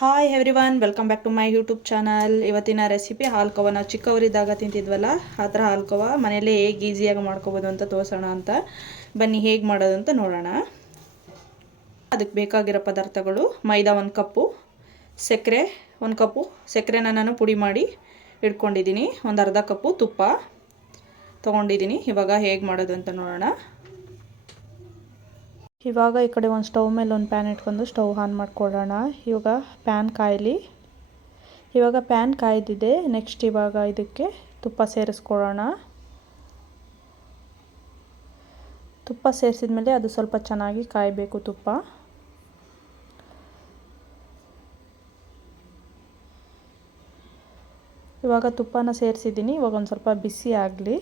Hi everyone welcome back to my YouTube channel ಇವತ್ತಿನ recipe ಹಾಲ್ಕೋವ ನಾವು ಚಿಕ್ಕವರಿದ್ದಾಗ ತಿಂತಿದ್ವಲ್ಲ, ಆ ಥರ ಹಾಲ್ಕೋವ ಮನೇಲಿ ಹೇಗೆ ಈಸಿಯಾಗಿ ಮಾಡ್ಕೋಬೋದು ಅಂತ ತೋರಿಸೋಣ ಅಂತ. ಬನ್ನಿ ಹೇಗೆ ಮಾಡೋದು ಅಂತ ನೋಡೋಣ. ಅದಕ್ಕೆ ಬೇಕಾಗಿರೋ ಪದಾರ್ಥಗಳು, ಮೈದಾ ಒಂದು ಕಪ್ಪು, ಸಕ್ಕರೆ ಒಂದು ಕಪ್ಪು. ಸಕ್ಕರೆನ ನಾನು ಪುಡಿ ಮಾಡಿ ಇಟ್ಕೊಂಡಿದ್ದೀನಿ. ಒಂದು ಅರ್ಧ ಕಪ್ಪು ತುಪ್ಪ ತೊಗೊಂಡಿದ್ದೀನಿ. ಇವಾಗ ಹೇಗೆ ಮಾಡೋದು ಅಂತ ನೋಡೋಣ. ಇವಾಗ ಈ ಕಡೆ ಒಂದು ಸ್ಟವ್ ಮೇಲೆ ಒಂದು ಪ್ಯಾನ್ ಇಟ್ಕೊಂಡು ಸ್ಟವ್ ಆನ್ ಮಾಡ್ಕೊಳ್ಳೋಣ. ಇವಾಗ ಪ್ಯಾನ್ ಕಾಯಲಿ. ಇವಾಗ ಪ್ಯಾನ್ ಕಾಯ್ದಿದೆ. ನೆಕ್ಸ್ಟ್ ಇವಾಗ ಇದಕ್ಕೆ ತುಪ್ಪ ಸೇರಿಸ್ಕೊಳ್ಳೋಣ. ತುಪ್ಪ ಸೇರಿಸಿದ ಮೇಲೆ ಅದು ಸ್ವಲ್ಪ ಚೆನ್ನಾಗಿ ಕಾಯಬೇಕು ತುಪ್ಪ. ಇವಾಗ ತುಪ್ಪನ ಸೇರಿಸಿದ್ದೀನಿ. ಇವಾಗ ಒಂದು ಸ್ವಲ್ಪ ಬಿಸಿ ಆಗಲಿ.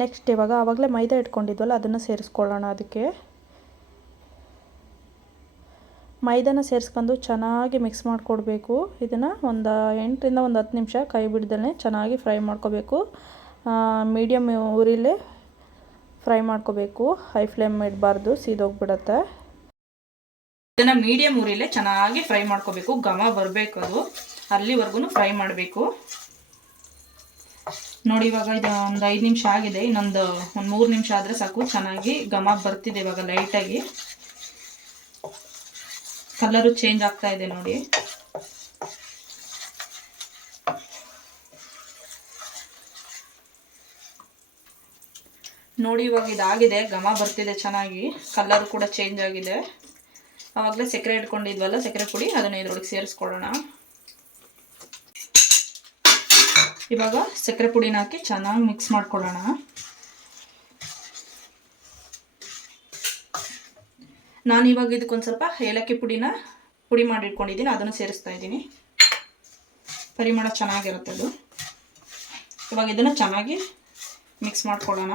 ನೆಕ್ಸ್ಟ್ ಇವಾಗ ಆವಾಗಲೇ ಮೈದಾ ಇಟ್ಕೊಂಡಿದ್ವಲ್ಲ, ಅದನ್ನು ಸೇರಿಸ್ಕೊಳ್ಳೋಣ ಅದಕ್ಕೆ. ಮೈದಾನ ಸೇರಿಸ್ಕೊಂಡು ಚೆನ್ನಾಗಿ ಮಿಕ್ಸ್ ಮಾಡಿಕೊಡ್ಬೇಕು. ಇದನ್ನು ಒಂದು ಎಂಟರಿಂದ ಒಂದು ಹತ್ತು ನಿಮಿಷ ಕೈ ಬಿಡ್ದಲೇ ಚೆನ್ನಾಗಿ ಫ್ರೈ ಮಾಡ್ಕೋಬೇಕು. ಮೀಡಿಯಮ್ ಉರಿಲೇ ಫ್ರೈ ಮಾಡ್ಕೋಬೇಕು. ಹೈ ಫ್ಲೇಮ್ ಇಡಬಾರ್ದು, ಸೀದೋಗ್ಬಿಡತ್ತೆ. ಇದನ್ನು ಮೀಡಿಯಮ್ ಉರಿಲೇ ಚೆನ್ನಾಗಿ ಫ್ರೈ ಮಾಡ್ಕೋಬೇಕು. ಘಮ ಬರಬೇಕು ಅದು ಅಲ್ಲಿವರೆಗೂ ಫ್ರೈ ಮಾಡಬೇಕು. ನೋಡಿ, ಇವಾಗ ಇದು ಒಂದು ಐದು ನಿಮಿಷ ಆಗಿದೆ. ಇನ್ನೊಂದು ಒಂದು ಮೂರು ನಿಮಿಷ ಆದರೆ ಸಾಕು. ಚೆನ್ನಾಗಿ ಘಮ ಬರ್ತಿದೆ ಇವಾಗ ಲೈಟಾಗಿ ಕಲರು ಚೇಂಜ್ ಆಗ್ತಾ ಇದೆ ನೋಡಿ. ನೋಡಿ, ಇವಾಗ ಇದಾಗಿದೆ. ಘಮ ಬರ್ತಿದೆ ಚೆನ್ನಾಗಿ. ಕಲರ್ ಕೂಡ ಚೇಂಜ್ ಆಗಿದೆ. ಆವಾಗಲೇ ಸಕ್ಕರೆ ಇಟ್ಕೊಂಡಿದ್ವಲ್ಲ, ಸಕ್ಕರೆ ಪುಡಿ. ಅದನ್ನು ಇದ್ರೊಳಗೆ ಸೇರಿಸ್ಕೊಳ್ಳೋಣ. ಇವಾಗ ಸಕ್ಕರೆ ಪುಡಿನ ಹಾಕಿ ಚೆನ್ನಾಗಿ ಮಿಕ್ಸ್ ಮಾಡ್ಕೊಳ್ಳೋಣ. ನಾನು ಇವಾಗ ಇದಕ್ಕೊಂದು ಸ್ವಲ್ಪ ಏಲಕ್ಕಿ ಪುಡಿನ ಪುಡಿ ಮಾಡಿ ಇಟ್ಕೊಂಡಿದ್ದೀನಿ ಅದನ್ನು ಸೇರಿಸ್ತಾ ಇದ್ದೀನಿ. ಪರಿಮಳ ಚೆನ್ನಾಗಿರುತ್ತೆ ಅದು. ಇವಾಗ ಇದನ್ನು ಚೆನ್ನಾಗಿ ಮಿಕ್ಸ್ ಮಾಡ್ಕೊಳ್ಳೋಣ.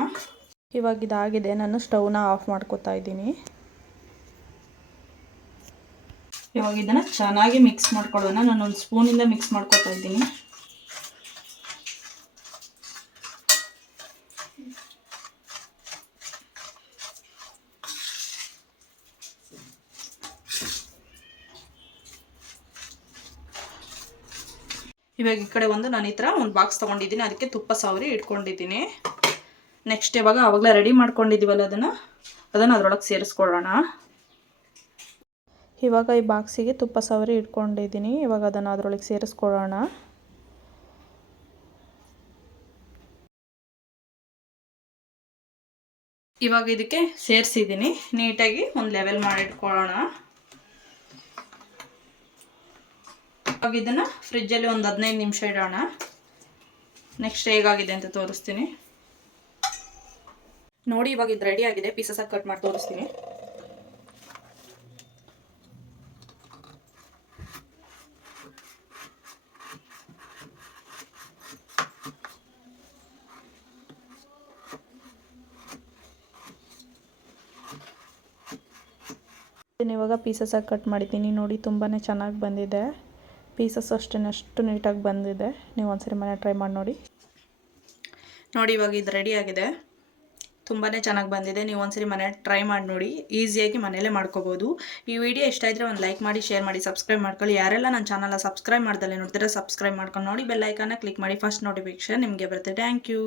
ಇವಾಗ ಇದಾಗಿದೆ, ನಾನು ಸ್ಟವ್ನ ಆಫ್ ಮಾಡ್ಕೋತಾ ಇದ್ದೀನಿ. ಇವಾಗ ಇದನ್ನು ಚೆನ್ನಾಗಿ ಮಿಕ್ಸ್ ಮಾಡ್ಕೊಳ್ಳೋಣ ನಾನು ಒಂದು ಸ್ಪೂನಿಂದ ಮಿಕ್ಸ್ ಮಾಡ್ಕೋತಾ ಇದ್ದೀನಿ. ಇವಾಗ ಈ ಕಡೆ ಒಂದು ನಾನು ಈ ಥರ ಒಂದು ಬಾಕ್ಸ್ ತೊಗೊಂಡಿದ್ದೀನಿ. ಅದಕ್ಕೆ ತುಪ್ಪ, ಸಾವರಿ ಇಟ್ಕೊಂಡಿದ್ದೀನಿ. ನೆಕ್ಸ್ಟ್ ಇವಾಗ ಆವಾಗಲೇ ರೆಡಿ ಮಾಡ್ಕೊಂಡಿದ್ದೀವಲ್ಲ ಅದನ್ನು? ಅದನ್ನು ಅದರೊಳಗೆ ಸೇರಿಸ್ಕೊಳ್ಳೋಣ. ಇವಾಗ ಈ ಬಾಕ್ಸಿಗೆ ತುಪ್ಪ, ಸಾವರಿ ಇಟ್ಕೊಂಡಿದ್ದೀನಿ. ಇವಾಗ ಅದನ್ನು ಅದರೊಳಗೆ ಸೇರಿಸ್ಕೊಳ್ಳೋಣ. ಇವಾಗ ಇದಕ್ಕೆ ಸೇರಿಸಿದ್ದೀನಿ. ನೀಟಾಗಿ ಒಂದು ಲೆವೆಲ್ ಮಾಡಿಟ್ಕೊಳ್ಳೋಣ. ಇವಾಗ ಇದನ್ನು ಫ್ರಿಜ್ಜಲ್ಲಿ ಒಂದು ಹದಿನೈದು ನಿಮಿಷ ಇಡೋಣ. ನೆಕ್ಸ್ಟ್ ಹೇಗಾಗಿದೆ ಅಂತ ತೋರಿಸ್ತೀನಿ. ನೋಡಿ, ಇವಾಗ ಇದು ರೆಡಿ ಆಗಿದೆ. ಪೀಸಸ್ ಕಟ್ ಮಾಡಿ ತೋರಿಸ್ತೀನಿ. ಇವಾಗ ಪೀಸಸ್ ಆಗಿ ಕಟ್ ಮಾಡಿದ್ದೀನಿ. ನೋಡಿ ತುಂಬಾ ಚೆನ್ನಾಗಿ ಬಂದಿದೆ. ಪೀಸಸ್ ಅಷ್ಟೇ ಅಷ್ಟು ನೀಟಾಗಿ ಬಂದಿದೆ. ನೀವು ಒಂದ್ಸರಿ ಮನೆ ಟ್ರೈ ಮಾಡಿ ನೋಡಿ. ನೋಡಿ, ಇವಾಗ ಇದು ರೆಡಿ ಆಗಿದೆ. ತುಂಬಾ ಚೆನ್ನಾಗಿ ಬಂದಿದೆ. ನೀವು ಒಂದ್ಸರಿ ಮನೆ ಟ್ರೈ ಮಾಡಿ ನೋಡಿ. ಈಸಿಯಾಗಿ ಮನೆಯಲ್ಲೇ ಮಾಡ್ಕೋಬೋದು. ಈ ವಿಡಿಯೋ ಇಷ್ಟ ಇದ್ದರೆ ಒಂದು ಲೈಕ್ ಮಾಡಿ ಶೇರ್ ಮಾಡಿ ಸಬ್ಸ್ಕ್ರೈಬ್ ಮಾಡ್ಕೊಳ್ಳಿ. ಯಾರೆಲ್ಲ ನನ್ನ ಚಾನಲ್ ಸಬ್ಸ್ಕ್ರೈಬ್ ಮಾಡ್ದಲ್ಲೇ ನೋಡ್ತೀರಾ ಸಬ್ಸ್ಕ್ರೈಬ್ ಮಾಡ್ಕೊಂಡು ನೋಡಿ ಬೆಲ್ಲೈಕನ್ನ ಕ್ಲಿಕ್ ಮಾಡಿ ಫಸ್ಟ್ ನೋಟಿಫಿಕೇಶನ್ ನಿಮಗೆ ಬರುತ್ತೆ. Thank you